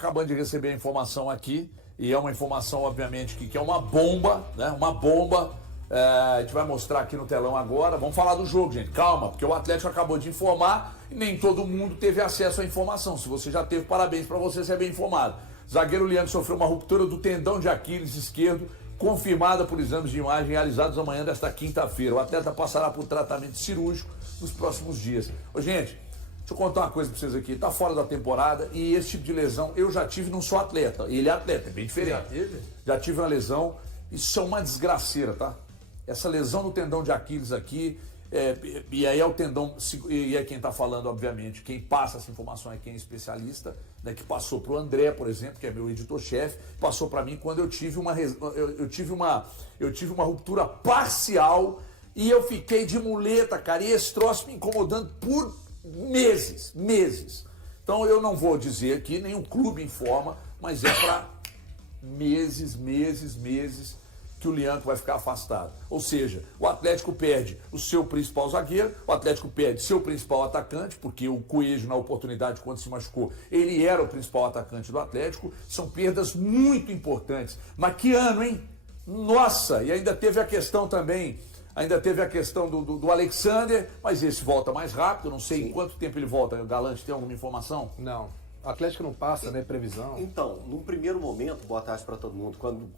acabando de receber a informação aqui, e é uma informação, obviamente, que é uma bomba, né? Uma bomba. A gente vai mostrar aqui no telão agora. Vamos falar do jogo, gente. Calma, porque o Atlético acabou de informar e nem todo mundo teve acesso à informação. Se você já teve, parabéns para você ser bem informado. Zagueiro Leandro sofreu uma ruptura do tendão de Aquiles esquerdo, confirmada por exames de imagem realizados amanhã desta quinta-feira. O atleta passará por tratamento cirúrgico nos próximos dias. Ô, gente, deixa eu contar uma coisa pra vocês aqui. Tá fora da temporada e esse tipo de lesão eu já tive, não sou atleta. Ele é atleta, é bem diferente. Já teve? Já tive uma lesão. Isso é uma desgraceira, tá? Essa lesão no tendão de Aquiles aqui, e aí é o tendão, e é quem está falando, obviamente, quem passa essa informação é quem é especialista, né, que passou para o André, por exemplo, que é meu editor-chefe, passou para mim quando eu tive uma ruptura parcial e eu fiquei de muleta, cara, e esse troço me incomodando por meses. Então eu não vou dizer aqui, nenhum clube informa, mas é para meses que o Lianco vai ficar afastado. Ou seja, o Atlético perde o seu principal zagueiro, o Atlético perde seu principal atacante, porque o Coelho, na oportunidade, quando se machucou, ele era o principal atacante do Atlético. São perdas muito importantes. Mas que ano, hein? Nossa! E ainda teve a questão também, do Alexander, mas esse volta mais rápido, eu não sei em quanto tempo ele volta. Galante, tem alguma informação? Não. O Atlético não passa, né? Previsão. Então, num primeiro momento, boa tarde para todo mundo, quando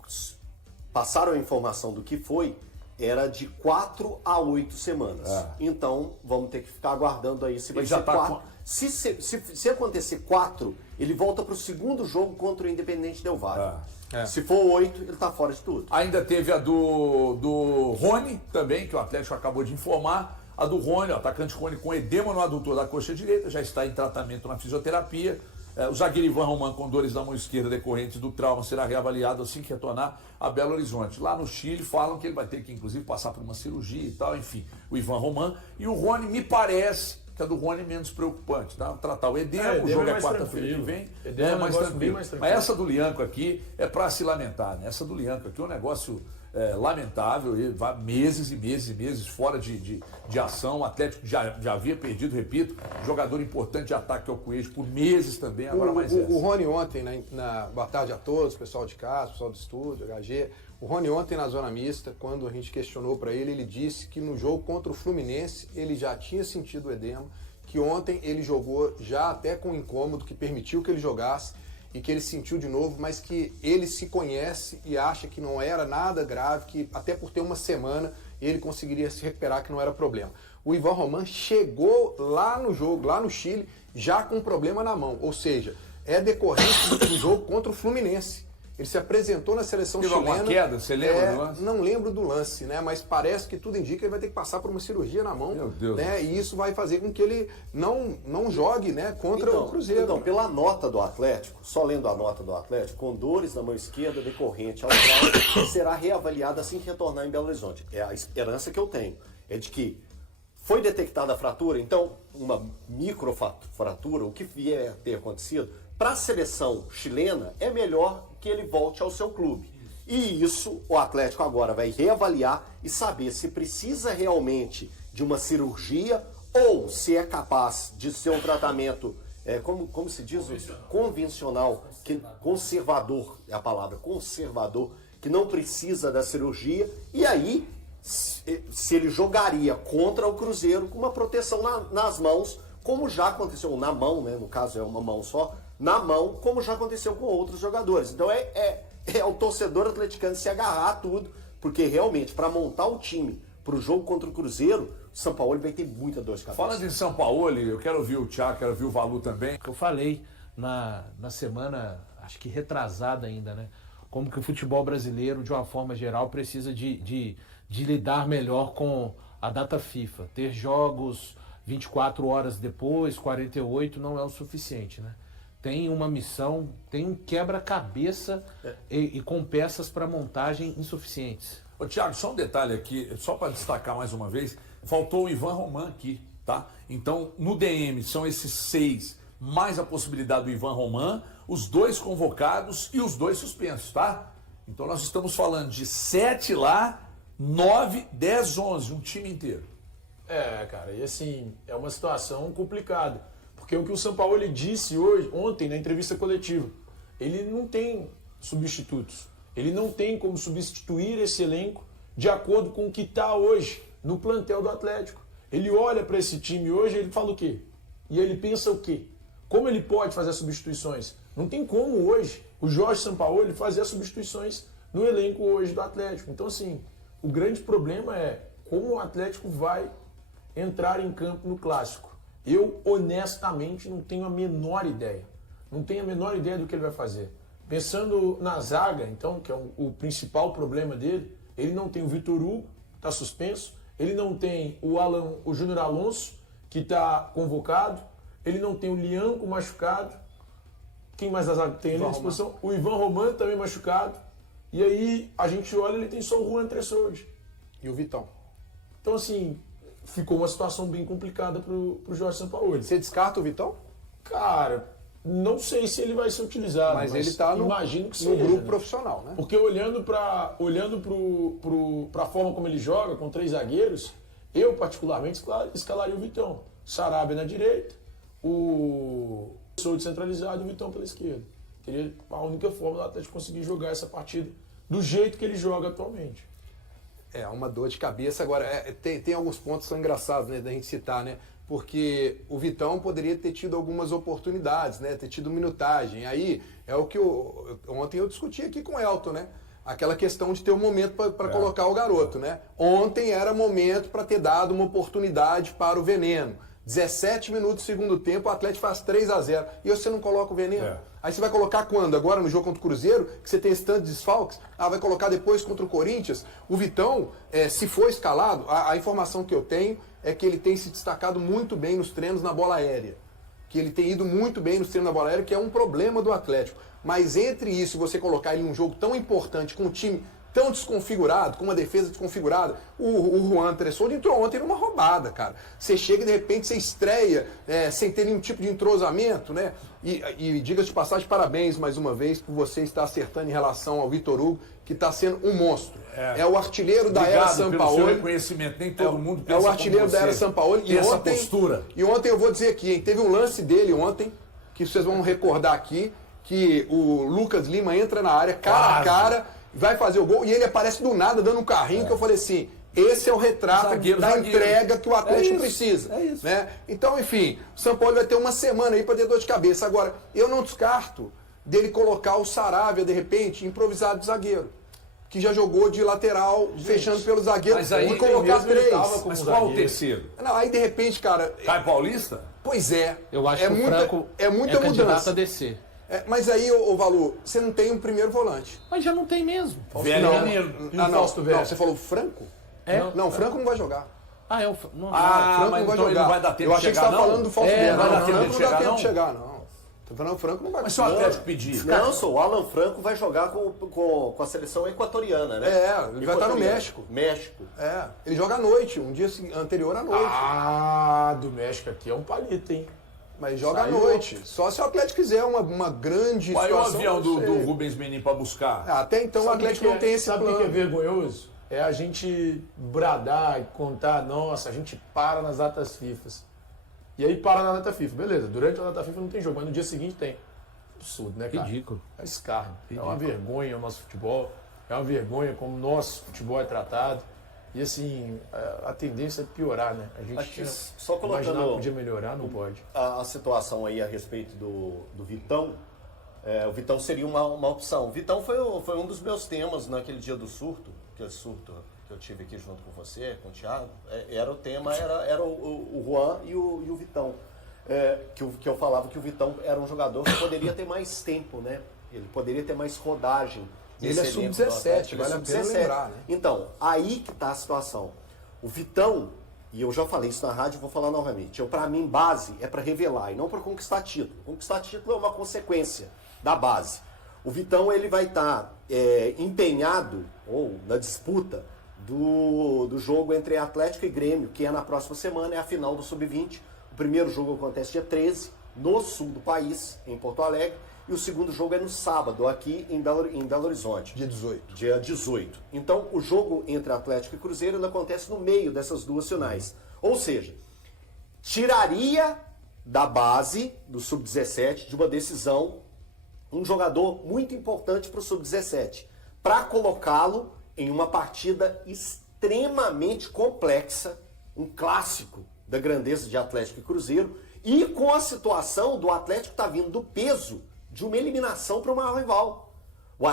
passaram a informação do que foi, era de 4 a 8 semanas. Então, vamos ter que ficar aguardando aí se vai ser 4. Se acontecer 4, ele volta para o segundo jogo contra o Independente Del Valle. Se for 8, ele está fora de tudo. Ainda teve a do Rony também, que o Atlético acabou de informar. A do Rony, o atacante Rony com edema no adutor da coxa direita, já está em tratamento na fisioterapia. O zagueiro Ivan Roman com dores na mão esquerda decorrentes do trauma será reavaliado assim que retornar a Belo Horizonte. Lá no Chile falam que ele vai ter que inclusive passar por uma cirurgia e tal, enfim. O Ivan Roman e o Rony, me parece que a do Rony é menos preocupante, tá? Tratar o edema, o jogo é quarta-feira que vem, é mais tranquilo. Mas essa do Lianco aqui é para se lamentar, né? Essa do Lianco aqui é um negócio lamentável, ele vai meses e meses fora de ação. O Atlético já havia perdido, repito, jogador importante de ataque ao Coelho por meses também, agora mais essa. O Rony ontem, boa tarde a todos, pessoal de casa, pessoal do estúdio, HG. O Rony ontem na zona mista, quando a gente questionou para ele, ele disse que no jogo contra o Fluminense ele já tinha sentido o edema, que ontem ele jogou já até com incômodo, que permitiu que ele jogasse e que ele sentiu de novo, mas que ele se conhece e acha que não era nada grave, que até por ter uma semana ele conseguiria se recuperar, que não era problema. O Ivan Roman chegou lá no jogo, lá no Chile, já com um problema na mão, ou seja, é decorrente do jogo contra o Fluminense. Ele se apresentou na seleção chilena. Alguma queda? Você lembra do lance? Não lembro do lance, né? Mas parece que tudo indica que ele vai ter que passar por uma cirurgia na mão. Meu Deus. Né? E isso vai fazer com que ele não jogue, né, contra o Cruzeiro. Então, pela nota do Atlético, só lendo a nota do Atlético, com dores na mão esquerda decorrente ao trauma, será reavaliado assim que retornar em Belo Horizonte. É a esperança que eu tenho. É de que foi detectada a fratura, então, uma microfratura, o que vier a ter acontecido, para a seleção chilena, é melhor que ele volte ao seu clube. E isso o Atlético agora vai reavaliar e saber se precisa realmente de uma cirurgia ou se é capaz de ser um tratamento, como se diz? Convencional, conservador, é a palavra, conservador, que não precisa da cirurgia. E aí, se ele jogaria contra o Cruzeiro com uma proteção nas mãos, como já aconteceu na mão, né? No caso é uma mão só, na mão, como já aconteceu com outros jogadores. Então é o torcedor atleticano se agarrar a tudo, porque realmente, para montar o time para o jogo contra o Cruzeiro, o São Paulo vai ter muita dor de cabeça. Falando em São Paulo, eu quero ouvir o Thiago, quero ouvir o Valu também. Eu falei na semana, acho que retrasada ainda, né? Como que o futebol brasileiro, de uma forma geral, precisa de lidar melhor com a data FIFA. Ter jogos 24 horas depois, 48, não é o suficiente, né? Tem uma missão, tem um quebra-cabeça e com peças para montagem insuficientes. Ô, Thiago, só um detalhe aqui, só para destacar mais uma vez, faltou o Ivan Roman aqui, tá? Então, no DM são esses 6, mais a possibilidade do Ivan Roman, os 2 convocados e os 2 suspensos, tá? Então nós estamos falando de 7 lá, 9, 10, 11, um time inteiro. Cara, e assim, é uma situação complicada. Porque o que o São Paulo ele disse ontem na entrevista coletiva, ele não tem substitutos. Ele não tem como substituir esse elenco de acordo com o que está hoje no plantel do Atlético. Ele olha para esse time hoje e ele fala o quê? E ele pensa o quê? Como ele pode fazer as substituições? Não tem como hoje o Jorge Sampaoli fazer as substituições no elenco hoje do Atlético. Então, assim, o grande problema é como o Atlético vai entrar em campo no Clássico. Eu, honestamente, não tenho a menor ideia. Não tenho a menor ideia do que ele vai fazer. Pensando na zaga, então, que é o principal problema dele, ele não tem o Vitor Hugo, está suspenso, ele não tem o Júnior Alonso, que está convocado, ele não tem o Lianco machucado, quem mais da zaga tem ali à disposição? O Ivan Romano também machucado, e aí a gente olha, ele tem só o Juan Tressoldi. E o Vitão. Então, assim, ficou uma situação bem complicada pro Jorge Sampaoli. Você descarta o Vitão? Cara, não sei se ele vai ser utilizado, Mas ele está imagino que no seja, grupo né? profissional, né? Porque olhando para a forma como ele joga, com 3 zagueiros, eu particularmente escalaria o Vitão. Sarabia na direita, o Sou descentralizado e o Vitão pela esquerda. Seria a única forma do Atlético conseguir jogar essa partida do jeito que ele joga atualmente. É uma dor de cabeça. Agora, tem alguns pontos que são engraçados, né, da gente citar, né? Porque o Vitão poderia ter tido algumas oportunidades, né? Ter tido minutagem. Aí é o que ontem eu discuti aqui com o Elton, né? Aquela questão de ter um momento para colocar o garoto, né? Ontem era momento para ter dado uma oportunidade para o Veneno. 17 minutos do segundo tempo, o Atlético faz 3-0. E você não coloca o Veneno? Aí você vai colocar quando? Agora no jogo contra o Cruzeiro, que você tem esse tanto de desfalques? Vai colocar depois contra o Corinthians? O Vitão, se for escalado, a informação que eu tenho é que ele tem se destacado muito bem nos treinos na bola aérea. Que ele tem ido muito bem nos treinos na bola aérea, que é um problema do Atlético. Mas entre isso e você colocar ele em um jogo tão importante, com um time tão desconfigurado, com uma defesa desconfigurada, o Juan Tressoldi entrou ontem numa roubada, cara. Você chega e de repente você estreia sem ter nenhum tipo de entrosamento, né? E diga-se de passagem, parabéns mais uma vez por você estar acertando em relação ao Vitor Hugo, que está sendo um monstro. É o artilheiro da era Sampaoli. Pelo seu reconhecimento, nem todo mundo pensa o artilheiro da era Sampaoli. E essa postura. E ontem eu vou dizer aqui, hein, teve um lance dele ontem, que vocês vão recordar aqui, que o Lucas Lima entra na área, cara a cara, vai fazer o gol, e ele aparece do nada, dando um carrinho, que eu falei assim, esse é o retrato da entrega que o Atlético precisa. É isso. Né? Então, enfim, o Sampaoli vai ter uma semana aí para ter dor de cabeça. Agora, eu não descarto dele colocar o Sarabia, de repente, improvisado de zagueiro, que já jogou de lateral, fechando pelo zagueiro, mas aí e colocar 3. Mas qual o terceiro? Não, aí de repente, cara... Caio Paulista? Pois é. Eu acho que o Franco é muita candidato a descer. Mas aí, ô Valu, você não tem um primeiro volante. Mas já não tem mesmo. Não, você falou Franco? Não, o Franco não vai jogar. O Franco não vai então jogar. ele não vai dar tempo eu de achei que chegar, você estava falando do Fausto Vera. Não, O Franco não dá tempo não? de chegar, não. Tô falando, o Franco não vai Mas se o Atlético pedir. Não, o Alan Franco vai jogar com a seleção equatoriana, né? Ele vai estar no México. México. Ele joga à noite, um dia anterior à noite. Do México aqui é um palito, hein? Mas joga à noite. Só se o Atlético quiser uma grande Qual é o situação. avião do Rubens Menin para buscar? Até então o Atlético não tem esse plano. Sabe o que é vergonhoso? É a gente bradar e contar, nossa, a gente para nas datas FIFA. E aí para na data FIFA. Beleza, durante a data FIFA não tem jogo, mas no dia seguinte tem. Absurdo, né, cara? Ridículo. É escárnio. É uma vergonha o nosso futebol. É uma vergonha como o nosso futebol é tratado. E assim, a tendência é piorar, né? A gente Acho que tinha só imaginado colocando que podia melhorar, não pode. a situação aí a respeito do Vitão, o Vitão seria uma opção. O Vitão foi um dos meus temas naquele dia do surto, aquele surto que eu tive aqui junto com você, com o Thiago. Era o tema, era o Juan e o Vitão. Que eu falava que o Vitão era um jogador que poderia ter mais tempo, né? Ele poderia ter mais rodagem. Ele é sub-17, vale a pena lembrar, né? Então, aí que está a situação. O Vitão, e eu já falei isso na rádio, vou falar novamente, para mim, base é para revelar e não para conquistar título. Conquistar título é uma consequência da base. O Vitão ele vai estar empenhado ou na disputa do jogo entre Atlético e Grêmio, que é na próxima semana, é a final do Sub-20. O primeiro jogo acontece dia 13, no sul do país, em Porto Alegre. E o segundo jogo é no sábado, aqui em Belo Horizonte. Dia 18. Dia 18. Então, o jogo entre Atlético e Cruzeiro ele acontece no meio dessas duas finais. Ou seja, tiraria da base do Sub-17 de uma decisão um jogador muito importante para o Sub-17, para colocá-lo em uma partida extremamente complexa, um clássico da grandeza de Atlético e Cruzeiro, e com a situação do Atlético estar vindo do peso de uma eliminação para o maior rival. O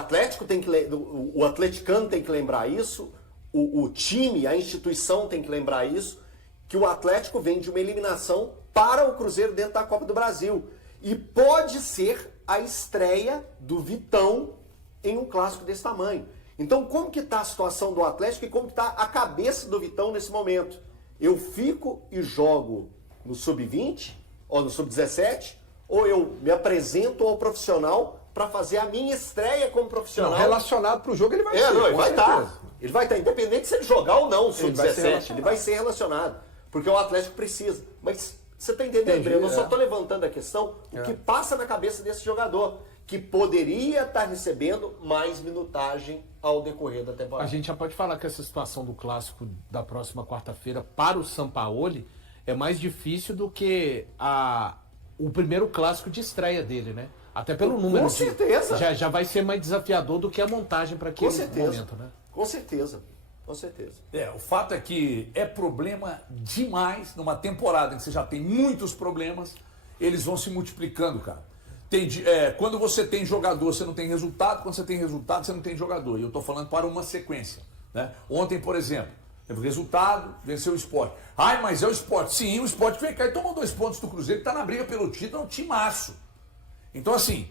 atleticano tem que lembrar isso, o time, a instituição tem que lembrar isso, que o Atlético vem de uma eliminação para o Cruzeiro dentro da Copa do Brasil. E pode ser a estreia do Vitão em um clássico desse tamanho. Então, como que está a situação do Atlético e como que está a cabeça do Vitão nesse momento? Eu fico e jogo no Sub-20 ou no Sub-17, ou eu me apresento ao profissional para fazer a minha estreia como profissional? Não, relacionado para o jogo ele vai ser. Não, ele com vai certeza. estar. Ele vai estar, independente se ele jogar ou não o Sub-17, ele vai ser relacionado. Porque o Atlético precisa. Mas você está entendendo, Breno? Eu só estou levantando a questão, o que passa na cabeça desse jogador, que poderia estar recebendo mais minutagem ao decorrer da temporada. A gente já pode falar que essa situação do clássico da próxima quarta-feira para o Sampaoli é mais difícil do que o primeiro clássico de estreia dele, né? Até pelo número. Com certeza. Já vai ser mais desafiador do que a montagem para aquele momento, né? Com certeza. Com certeza. O fato é que é problema demais numa temporada em que você já tem muitos problemas, eles vão se multiplicando, cara. Quando você tem jogador, você não tem resultado. Quando você tem resultado, você não tem jogador. E eu estou falando para uma sequência, né? Ontem, por exemplo, teve resultado, venceu o Sport. Ai, mas é o Sport. Sim, o Sport veio cá e tomou 2 pontos do Cruzeiro, que está na briga pelo título, é um timaço. Então, assim,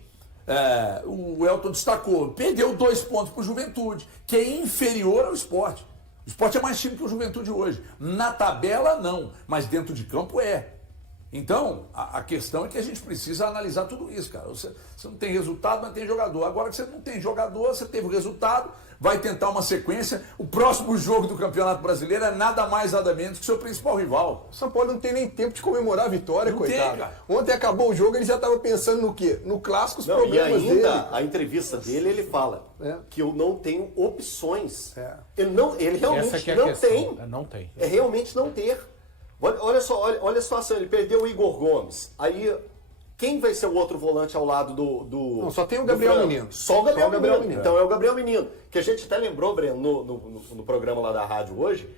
o Elton destacou, perdeu 2 pontos para o Juventude, que é inferior ao Sport. O Sport é mais time que o Juventude hoje. Na tabela, não, mas dentro de campo é. Então, a questão é que a gente precisa analisar tudo isso, cara. Você não tem resultado, mas tem jogador. Agora que você não tem jogador, você teve o resultado, vai tentar uma sequência. O próximo jogo do Campeonato Brasileiro é nada mais, nada menos que o seu principal rival. O São Paulo não tem nem tempo de comemorar a vitória, Não coitado. tem, cara. Ontem acabou o jogo, ele já estava pensando no quê? No clássico, os Não, e problemas ainda, dele. a entrevista dele, ele fala que eu não tenho opções. É. Ele realmente Essa que é a não questão. tem. Não tem. É realmente não ter. Olha só, olha a situação, ele perdeu o Igor Gomes. Aí, quem vai ser o outro volante ao lado do Não, só tem o do Gabriel Franco? Menino. Só o Gabriel, Só o Gabriel Menino. Menino. Então é o Gabriel Menino. Que a gente até lembrou, Breno, no programa lá da rádio hoje,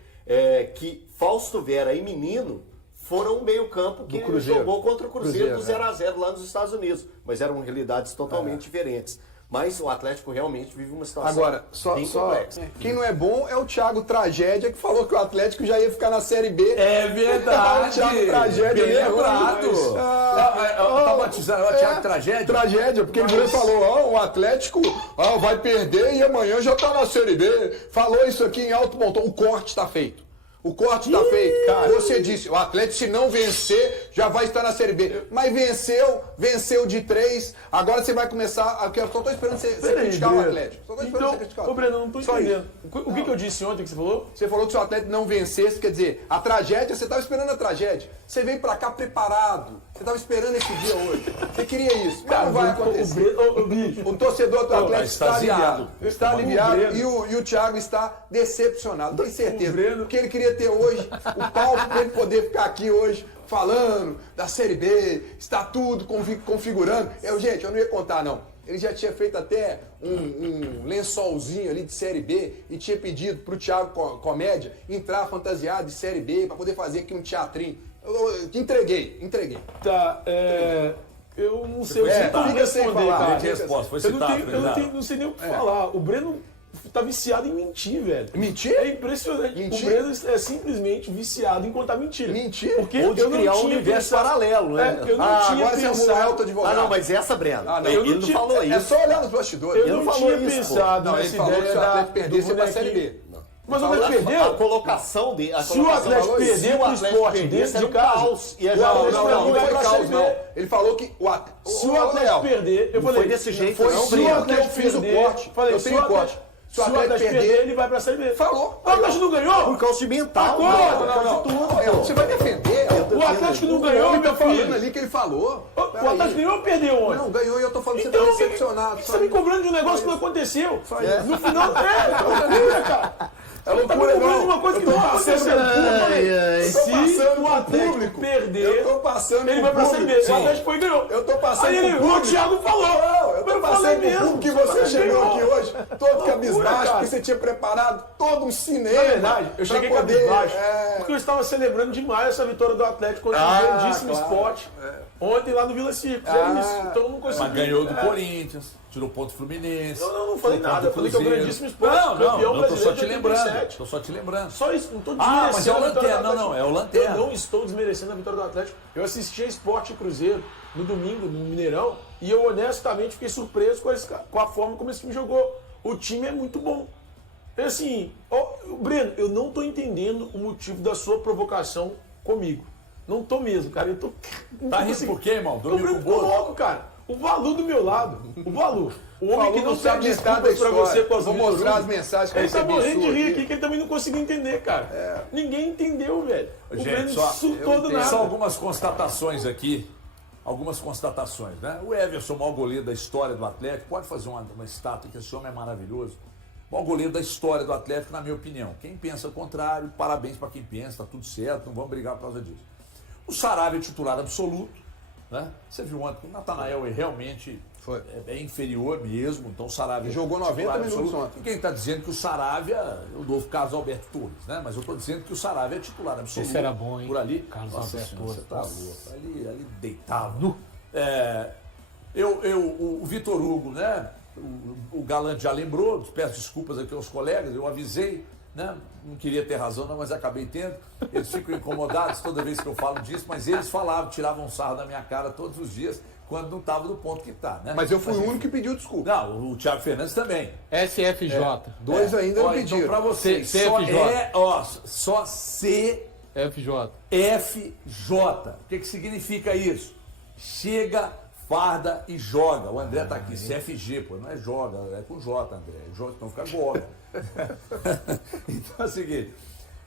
que Fausto Vera e Menino foram um meio campo que jogou contra o Cruzeiro do 0-0 lá nos Estados Unidos. Mas eram realidades totalmente diferentes. Mas o Atlético realmente vive uma situação Agora, bem complexa. quem não é bom é o Thiago Tragédia, que falou que o Atlético já ia ficar na Série B. É verdade. O Thiago Tragédia Bem lembrado. Tá batizando o Thiago Tragédia? Tragédia, porque ele falou, o Atlético vai perder e amanhã já tá na Série B. Falou isso aqui em alto montão. O corte está feito. O corte está feito. Cara, você disse, o Atlético, se não vencer, já vai estar na Série B. Mas venceu de 3. Agora você vai começar. Eu só estou esperando você criticar o Atlético. Só tô esperando você criticar o Atlético. Ô, Breno, não estou entendendo. O que eu disse ontem que você falou? Você falou que se o Atlético não vencesse, quer dizer, a tragédia, você estava esperando a tragédia. Você veio pra cá preparado. Você estava esperando esse dia hoje. Você queria isso. Mas não vai acontecer. O torcedor do Atlético está aliviado. Está aliviado e o Thiago está decepcionado. Tenho certeza. Porque ele queria ter hoje o palco para ele poder ficar aqui hoje falando da Série B, está tudo configurando. Gente, eu não ia contar, não. Ele já tinha feito até um lençolzinho ali de Série B e tinha pedido para o Thiago Comédia entrar fantasiado de Série B para poder fazer aqui um teatrinho. Eu entreguei. Tá, eu não sei o que fica sem falar. cara. Resposta, foi Eu citado. não sei nem o que falar. O Breno tá viciado em mentir, velho. Mentir? É impressionante. Mentir? O Breno é simplesmente viciado em contar mentira. Mentir? Porque Ou de eu não criar um tinha universo pensado- paralelo, né? Eu não tinha agora você arrumou pensado. alto advogado. Ah, não, mas essa, Breno, eu ele não falou É isso. só olhar nos bastidores. Eu Ele não não falou tinha isso, pô. pensado Não, ele nessa falou que ideia se o Atlético perdesse, do ele vai Série bonequinho. B. Mas o A Atlético perdeu. colocação dele. Se o Atlético perder pro Sport dentro de casa, Ia o Atlético Não vai foi pra caos, Série B. não. Ele falou que Se o Atlético perder, eu Não falei. foi desse jeito, foi não, sim, Breno. porque eu fiz o corte. Falei, Eu se tenho o corte. Se o Atlético perder, ele vai pra Série B. Falou. O Atlético não ganhou? Por causa de mental. Não, você vai defender. O Atlético não ganhou, Ele tá meu falando filho. ali que ele falou. O Atlético ganhou ou perdeu ontem? Não, ganhou e eu tô falando que Então, você tá decepcionado. você tá me cobrando de um negócio que não aconteceu. Só isso. No final, é loucura, cara. É Você tá me loucura, cobrando não. de uma coisa Eu que tô não passando aconteceu. Se o Atlético perder, Eu tô passando ele pro vai pra Série B. público. O Atlético foi e ganhou. Eu tô passando Aí pro o público. Thiago falou. Não, eu tô Mas Eu passei mesmo que você chegou aqui hoje todo cabisbaixo, cara. porque você tinha preparado todo um cinema. Na verdade, eu cheguei pra poder, cabisbaixo, porque eu estava celebrando demais essa vitória do Atlético contra um grandíssimo esporte ontem lá no Vila Circos. É isso. Então eu não consegui. Mas ganhou do Corinthians, tirou ponto Fluminense. Não falei tirou nada. Eu ponto falei que é o Cruzeiro. grandíssimo esporte. Não, campeão eu tô só brasileiro te de lembrando. 87. Tô só te lembrando. Só isso, não estou Ah, desmerecendo. mas é o a vitória do Lanterna. Atlético. Não, é o Lanterna. Eu não estou desmerecendo a vitória do Atlético. Eu assisti a Sport e Cruzeiro no domingo, no Mineirão, e eu honestamente fiquei surpreso com a forma como esse time jogou. O time é muito bom. Assim, Breno, eu não estou entendendo o motivo da sua provocação comigo. Não tô mesmo, cara. Eu tô. Tá rindo por quê, irmão? O Dormiu com o Breno bolo? ficou louco, cara. O Valu do meu lado. O Valu. O homem Valu que não não sabe sabe metade da desculpas pra história. você com as Vou minhas mostrar as dúvidas. mensagens que eu Ele tá recebi morrendo de sua rir aqui. aqui, que ele também não conseguiu entender, cara. Ninguém entendeu, velho. O Gente, Breno só- surtou do entendo. nada. Só algumas constatações aqui. Algumas constatações, né? O Everson, o maior goleiro da história do Atlético, pode fazer uma estátua, que esse homem é maravilhoso. O maior goleiro da história do Atlético, na minha opinião. Quem pensa o contrário, parabéns para quem pensa, tá tudo certo, não vamos brigar por causa disso. O Saravia é titular absoluto, né? Você viu ontem que o Natanael realmente Foi. é inferior mesmo, então o Saravia Jogou é 90 titular minutos absoluto. ontem. E quem está dizendo que o Saravia é o novo Carlos Alberto Torres, né? Mas eu estou dizendo que o Saravia é titular absoluto. Esse era bom, hein? Por ali. Carlos Nossa Alberto Senhora, Torres. você tá louco. Ali deitava. O Vitor Hugo, né? O Galante já lembrou, peço desculpas aqui aos colegas, eu avisei, né? Não queria ter razão, não, mas acabei tendo. Eles ficam incomodados toda vez que eu falo disso, mas eles falavam, tiravam sarro da minha cara todos os dias, quando não estava do ponto que está, né? Mas eu fui o único que pediu desculpa. Não, o Thiago Fernandes também. SFJ. Dois ainda não Ó, pediram. Então, para vocês, CFJ. só CFJ. FJ. O que significa isso? Chega, farda e joga. O André tá aqui, CFG, pô, não é joga, é com J, André. J, então fica goga. Então é o seguinte,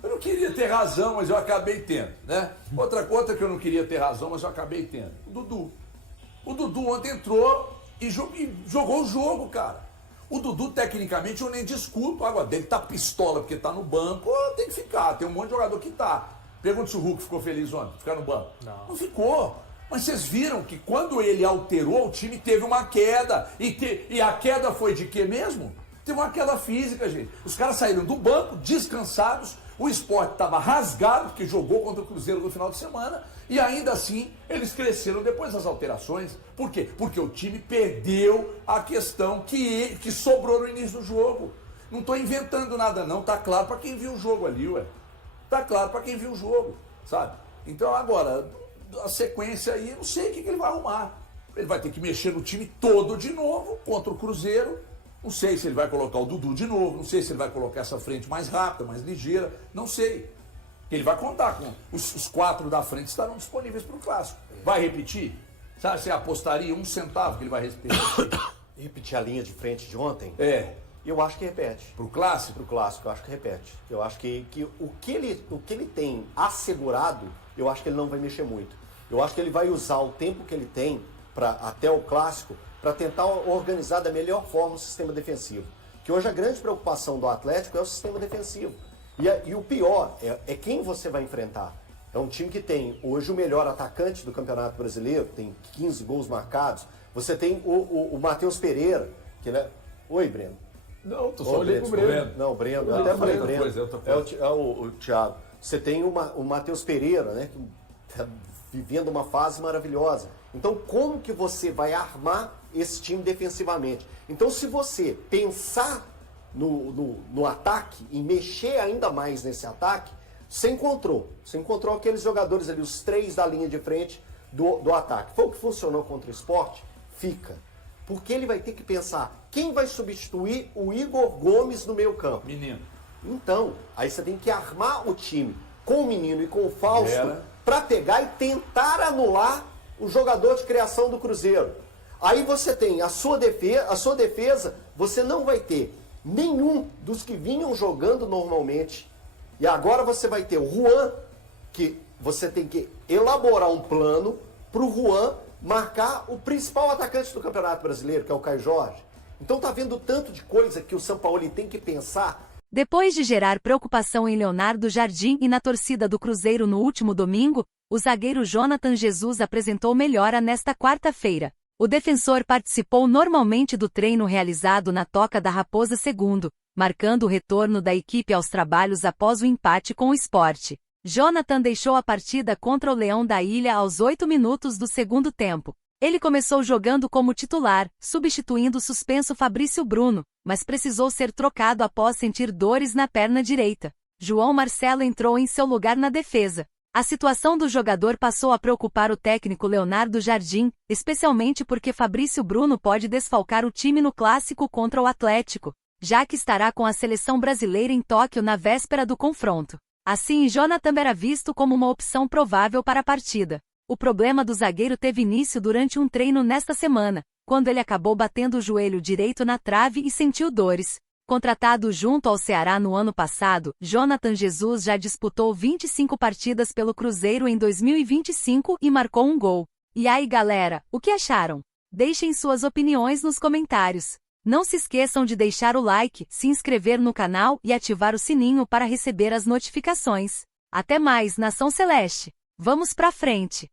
eu não queria ter razão, mas eu acabei tendo, né? Outra coisa que eu não queria ter razão, mas eu acabei tendo. O Dudu. O Dudu ontem entrou e jogou o jogo, cara. O Dudu, tecnicamente, eu nem discuto. Agora, dele tá pistola porque tá no banco, tem que ficar. Tem um monte de jogador que tá. Pergunta se o Hulk ficou feliz ontem, ficar no banco. Não ficou. Mas vocês viram que quando ele alterou, o time teve uma queda. E a queda foi de quê mesmo? Teve uma queda física, gente. Os caras saíram do banco, descansados. O Sport estava rasgado, porque jogou contra o Cruzeiro no final de semana. E ainda assim, eles cresceram depois das alterações. Por quê? Porque o time perdeu a questão que sobrou no início do jogo. Não estou inventando nada, não. Tá claro para quem viu o jogo ali, ué. Tá claro para quem viu o jogo, sabe? Então agora, a sequência aí, eu não sei o que ele vai arrumar. Ele vai ter que mexer no time todo de novo contra o Cruzeiro. Não sei se ele vai colocar o Dudu de novo, não sei se ele vai colocar essa frente mais rápida, mais ligeira, não sei. Ele vai contar com os quatro da frente estarão disponíveis para o clássico. Vai repetir? Sabe, você apostaria 1 centavo que ele vai repetir? Repetir a linha de frente de ontem? É, Eu acho que repete. pro clássico? Pro clássico, eu acho que repete. Eu acho que o que ele tem assegurado, eu acho que ele não vai mexer muito. Eu acho que ele vai usar o tempo que ele tem até o clássico para tentar organizar da melhor forma o sistema defensivo. Que hoje a grande preocupação do Atlético é o sistema defensivo. E o pior é quem você vai enfrentar. É um time que tem hoje o melhor atacante do Campeonato Brasileiro, tem 15 gols marcados. Você tem o Matheus Pereira, que ele é... Oi, Breno. Não, tô só olhando pro Breno. Breno. Não, Breno, eu Não, até falei outra Breno. coisa, outra É coisa. o Thiago. Você tem o Matheus Pereira, né? Que está vivendo uma fase maravilhosa. Então, como que você vai armar esse time defensivamente? Então, se você pensar no ataque e mexer ainda mais nesse ataque, você encontrou. Você encontrou aqueles jogadores ali, os 3 da linha de frente do ataque. Foi o que funcionou contra o Sport? Fica. Porque ele vai ter que pensar quem vai substituir o Igor Gomes no meio campo. Menino. Então, aí você tem que armar o time com o Menino e com o Fausto Era. para pegar e tentar anular o jogador de criação do Cruzeiro. Aí você tem a sua defesa, você não vai ter nenhum dos que vinham jogando normalmente. E agora você vai ter o Juan, que você tem que elaborar um plano para o Juan marcar o principal atacante do Campeonato Brasileiro, que é o Caio Jorge. Então tá vendo tanto de coisa que o Sampaoli tem que pensar. Depois de gerar preocupação em Leonardo Jardim e na torcida do Cruzeiro no último domingo, o zagueiro Jonathan Jesus apresentou melhora nesta quarta-feira. O defensor participou normalmente do treino realizado na Toca da Raposa II, marcando o retorno da equipe aos trabalhos após o empate com o Sport. Jonathan deixou a partida contra o Leão da Ilha aos 8 minutos do segundo tempo. Ele começou jogando como titular, substituindo o suspenso Fabrício Bruno, mas precisou ser trocado após sentir dores na perna direita. João Marcelo entrou em seu lugar na defesa. A situação do jogador passou a preocupar o técnico Leonardo Jardim, especialmente porque Fabrício Bruno pode desfalcar o time no clássico contra o Atlético, já que estará com a seleção brasileira em Tóquio na véspera do confronto. Assim, Jonathan era visto como uma opção provável para a partida. O problema do zagueiro teve início durante um treino nesta semana, quando ele acabou batendo o joelho direito na trave e sentiu dores. Contratado junto ao Ceará no ano passado, Jonathan Jesus já disputou 25 partidas pelo Cruzeiro em 2025 e marcou um gol. E aí, galera, o que acharam? Deixem suas opiniões nos comentários. Não se esqueçam de deixar o like, se inscrever no canal e ativar o sininho para receber as notificações. Até mais, Nação Celeste! Vamos pra frente!